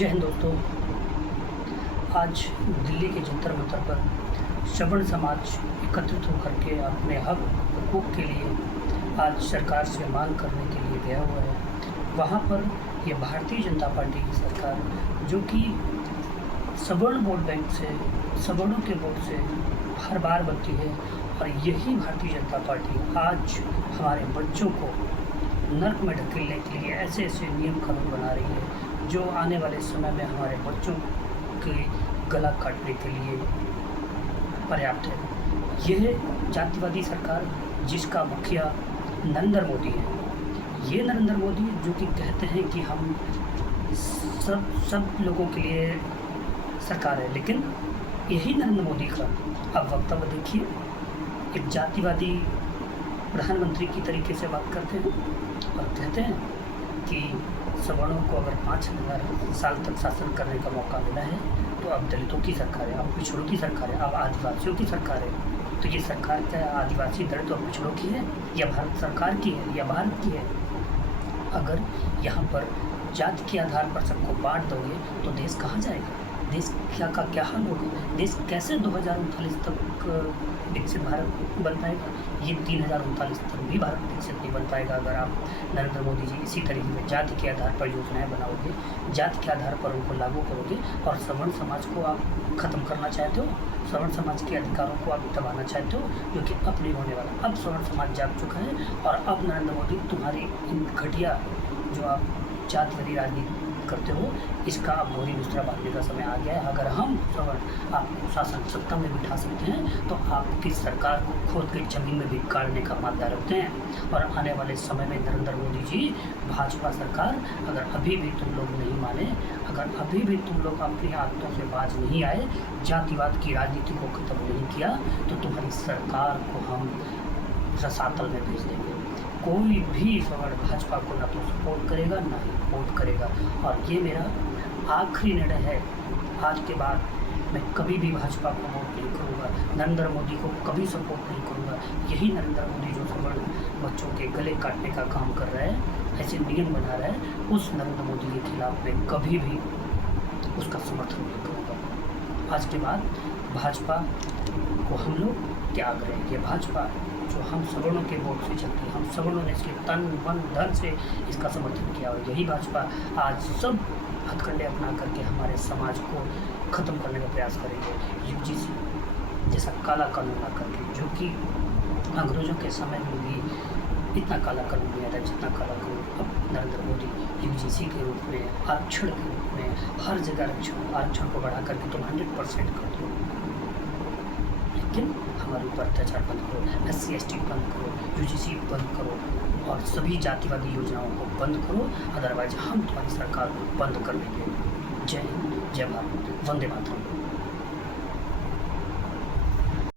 जय हिंद दोस्तों। आज दिल्ली के जंतर मंतर पर श्रवण समाज एकत्रित होकर के अपने हक हुकूक के लिए आज सरकार से मांग करने के लिए गया हुआ है। वहाँ पर यह भारतीय जनता पार्टी की सरकार, जो कि सवर्ण वोट बैंक से, सवर्णों के वोट से हर बार बनती है, और यही भारतीय जनता पार्टी आज हमारे बच्चों को नर्क में ढकेलने के लिए ऐसे ऐसे नियम कानून बना रही है जो आने वाले समय में हमारे बच्चों के गला काटने के लिए पर्याप्त है। यह जातिवादी सरकार, जिसका मुखिया नरेंद्र मोदी है, ये नरेंद्र मोदी जो कि कहते हैं कि हम सब लोगों के लिए सरकार है, लेकिन यही नरेंद्र मोदी का अब वक्तव्य देखिए। एक जातिवादी प्रधानमंत्री की तरीके से बात करते हैं और कहते हैं कि सवर्णों को अगर 5000 साल तक शासन करने का मौका मिला है तो अब दलितों की सरकार है, अब पिछड़ों की सरकार है, अब आदिवासियों की सरकार है। तो ये सरकार क्या आदिवासी, दलित और पिछड़ों की है या भारत सरकार की है या भारत की है? अगर यहाँ पर जाति के आधार पर सबको बांट दोगे तो देश कहाँ जाएगा? देश क्या हाल होगा? देश कैसे 2039 तक विकसित भारत बन पाएगा? ये 3039 तक भी भारत विकसित नहीं बन पाएगा अगर आप नरेंद्र मोदी जी इसी तरीके से जाति के आधार पर योजनाएं बनाओगे, जाति के आधार पर उनको लागू करोगे और सवर्ण समाज को आप ख़त्म करना चाहते हो, सवर्ण समाज के अधिकारों को आप दबाना चाहते हो, जो कि अब नहीं होने वाला। अब सवर्ण समाज जाग चुका है और अब नरेंद्र मोदी तुम्हारी इन घटिया जो आप जातिवादी राजनीति करते हो, इसका अब मोदी दूसरा बांधने का समय आ गया है। अगर हम सवर्ण आपको शासन सत्ता में बिठा सकते हैं तो आपकी सरकार को खोद के जमीन में भी गाड़ने का मामला रखते हैं। और आने वाले समय में नरेंद्र मोदी जी, भाजपा सरकार, अगर अभी भी तुम लोग नहीं माने, अगर अभी भी तुम लोग अपनी आदतों से बाज नहीं आए, जातिवाद की राजनीति को खत्म नहीं किया, तो तुम्हारी सरकार को हम रसातल में भेज देंगे। कोई भी सवर्ण भाजपा को ना तो सपोर्ट करेगा ना ही वोट करेगा। और ये मेरा आखिरी निर्णय है। आज के बाद मैं कभी भी भाजपा को वोट नहीं करूँगा, नरेंद्र मोदी को कभी सपोर्ट नहीं करूँगा। यही नरेंद्र मोदी जो सवर्ण बच्चों के गले काटने का काम कर रहा है, ऐसे नियम बना रहा है, उस नरेंद्र मोदी के खिलाफ मैं कभी भी उसका समर्थन नहीं करूँगा। आज के बाद भाजपा को हम लोग त्याग रहे हैं। ये भाजपा जो हम सवर्णों के वोट से चलती है, हम सवर्णों ने इसके तन मन धन से इसका समर्थन किया, और यही भाजपा आज सब हथकंडे अपना करके हमारे समाज को ख़त्म करने का प्रयास करेंगे। यूजीसी जैसा काला कानून ला करके, जो कि अंग्रेज़ों के समय में भी इतना काला कानून नहीं आता जितना काला कानून अब नरेंद्र मोदी यूजीसी के रूप में, आरक्षण के रूप में, हर जगह आरक्षण को बढ़ा करके तुम 100% कर दो। लेकिन हमारे ऊपर अत्याचार बंद करो, SC ST बंद करो, यूजीसी बंद करो और सभी जातिवादी योजनाओं को बंद करो, अदरवाइज हम तुम्हारी सरकार को बंद कर देंगे। जय हिंद, जय भारत, वंदे मातरम।